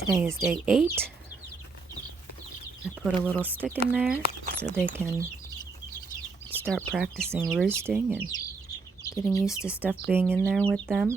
Today is day 8. I put a little stick in there so they can start practicing roosting and getting used to stuff being in there with them.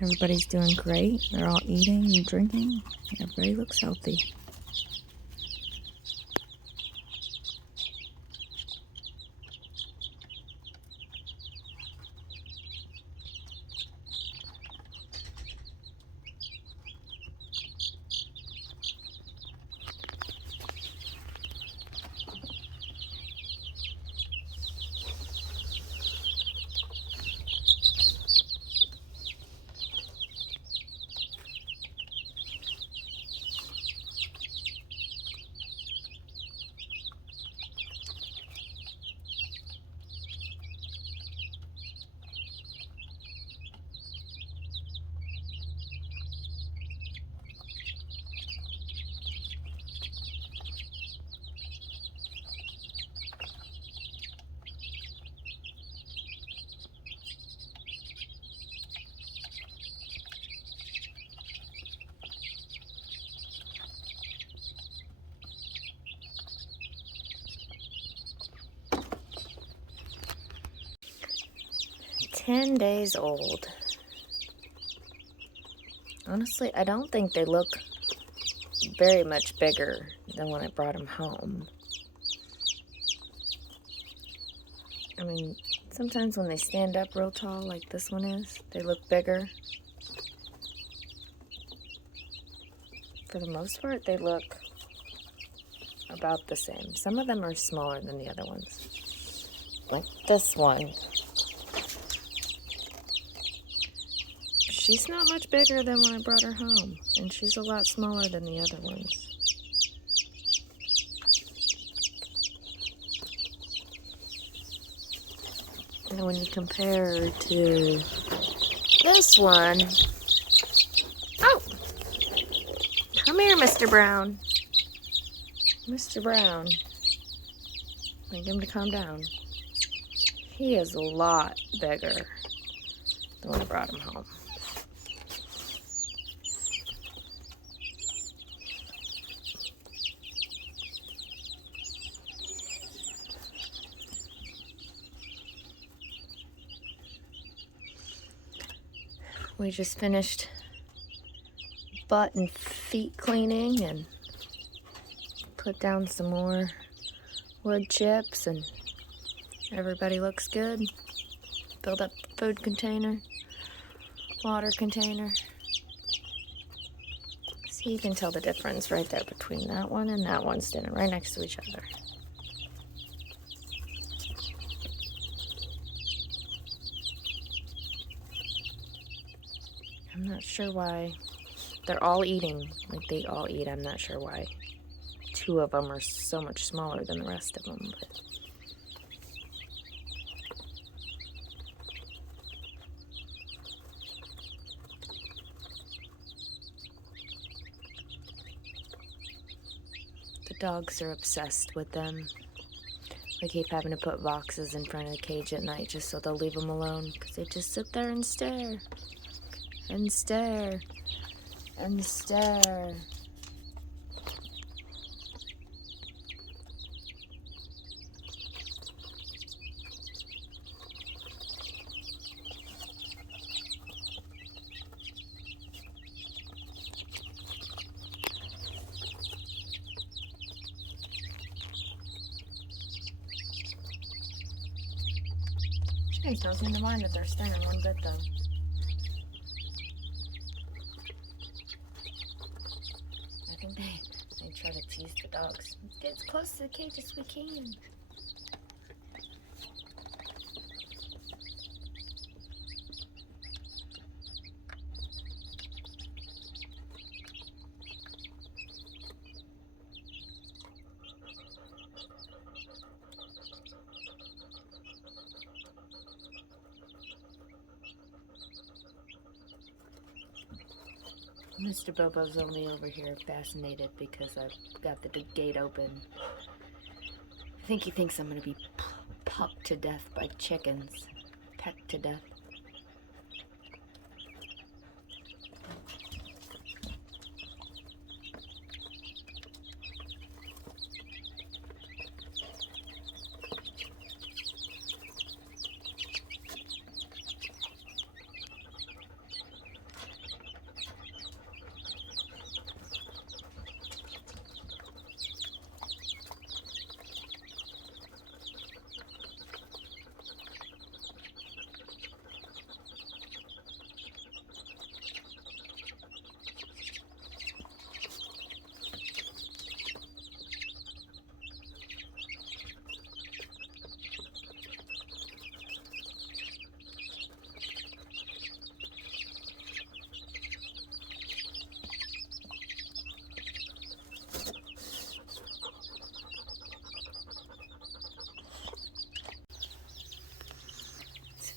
Everybody's doing great. They're all eating and drinking. Everybody looks healthy. "10 days old. Honestly, I don't think they look very much bigger than when I brought them home. I mean, sometimes when they stand up real tall like this one is, they look bigger. For the most part, they look about the same. Some of them are smaller than the other ones. Like this one. She's not much bigger than when I brought her home, and she's a lot smaller than the other ones. And when you compare her to this one, oh, come here, Mr. Brown. Mr. Brown, I get him to calm down. He is a lot bigger than when I brought him home. We just finished butt and feet cleaning and put down some more wood chips, and everybody looks good. Filled up the food container, water container. See, you can tell the difference right there between that one and that one standing right next to each other. I'm not sure why. They're all eating. Like, they all eat. I'm not sure why. 2 of them are so much smaller than the rest of them. But the dogs are obsessed with them. We keep having to put boxes in front of the cage at night just so they'll leave them alone, because they just sit there and stare. And stare. And stare. It doesn't seem to mind that they're staring one bit, though. I think they try to tease the dogs. Let's get as close to the cage as we can. Mr. Bobo's only over here fascinated because I've got the gate open. I think he thinks I'm going to be pumped to death by chickens. Pecked to death.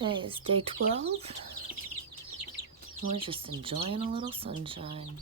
Today is day 12. We're just enjoying a little sunshine.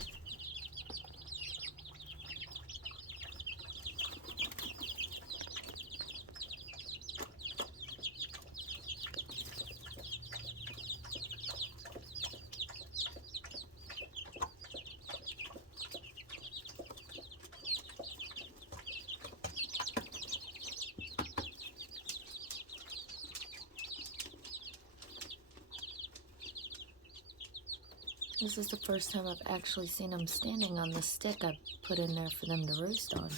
This is the first time I've actually seen them standing on the stick I put in there for them to roost on.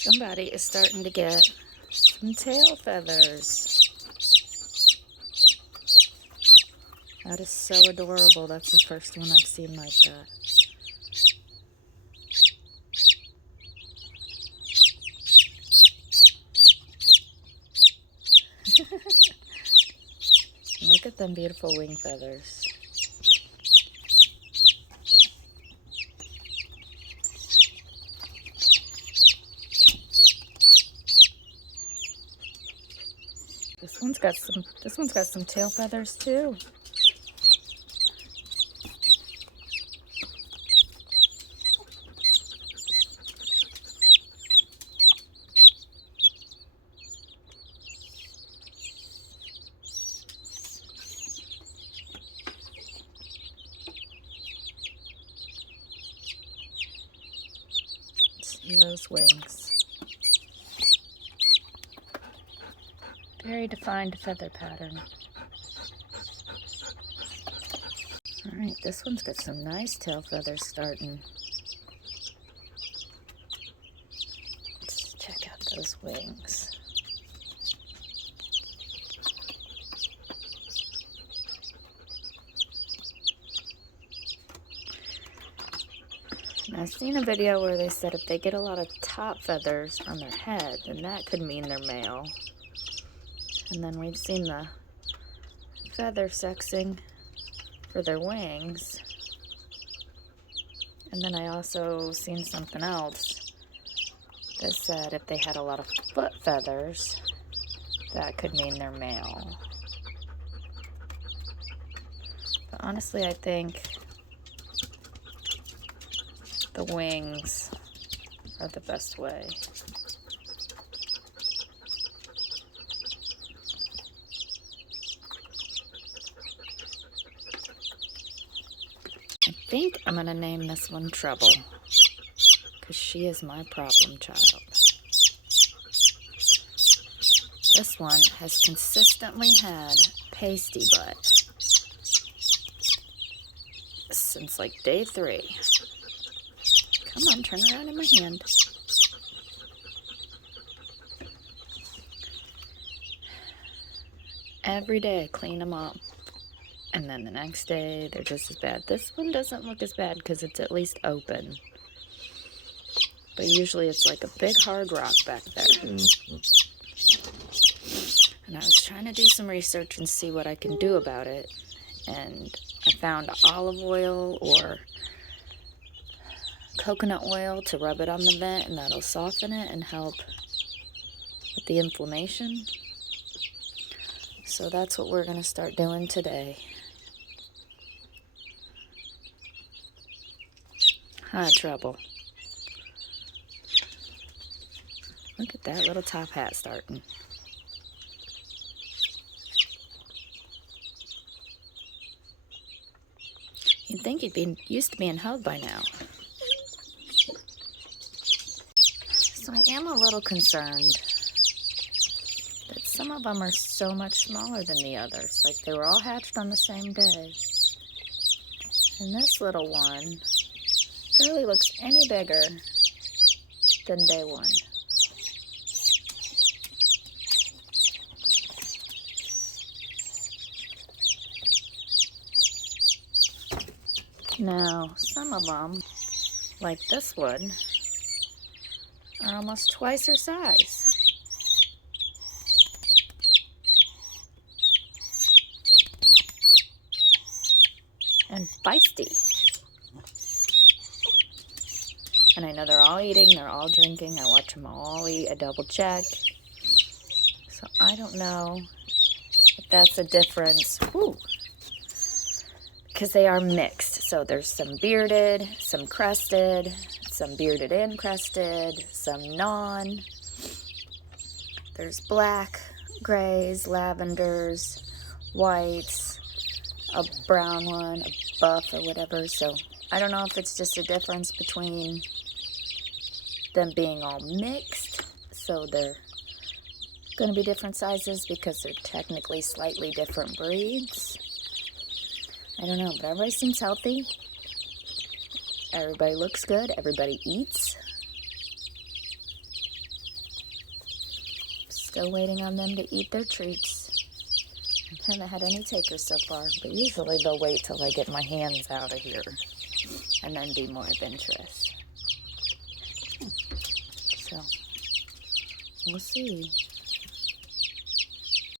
Somebody is starting to get some tail feathers. That is so adorable. That's the first one I've seen like that. Look at them beautiful wing feathers. This one's got some tail feathers too. See those wings. Very defined feather pattern. Alright, this one's got some nice tail feathers starting. Let's check out those wings. I've seen a video where they said if they get a lot of top feathers on their head, then that could mean they're male. And then we've seen the feather sexing for their wings. And then I also seen something else that said if they had a lot of foot feathers, that could mean they're male. But honestly, I think the wings are the best way. I think I'm gonna name this one Trouble, because she is my problem child. This one has consistently had pasty butt since like day 3. Come on, turn around in my hand. Every day I clean them up, and then the next day they're just as bad. This one doesn't look as bad because it's at least open, but usually it's like a big hard rock back there. And I was trying to do some research and see what I can do about it, and I found olive oil or coconut oil to rub it on the vent, and that'll soften it and help with the inflammation. So that's what we're going to start doing today. Hi, Trouble. Look at that little top hat starting. You'd think he'd be used to being held by now. So I am a little concerned that some of them are so much smaller than the others. Like they were all hatched on the same day. And this little one barely looks any bigger than day 1. Now, some of them, like this one, are almost twice her size. And feisty. And I know they're all eating, they're all drinking. I watch them all eat, I double check. So I don't know if that's a difference. Woo! Because they are mixed. So there's some bearded, some crested, some bearded and crested, some non. There's black, grays, lavenders, whites, a brown one, a buff or whatever. So I don't know if it's just a difference between them being all mixed. So they're going to be different sizes because they're technically slightly different breeds. I don't know, but everybody seems healthy. Everybody looks good. Everybody eats. Still waiting on them to eat their treats. I haven't had any takers so far, but usually they'll wait till I get my hands out of here and then be more of interest. So, we'll see.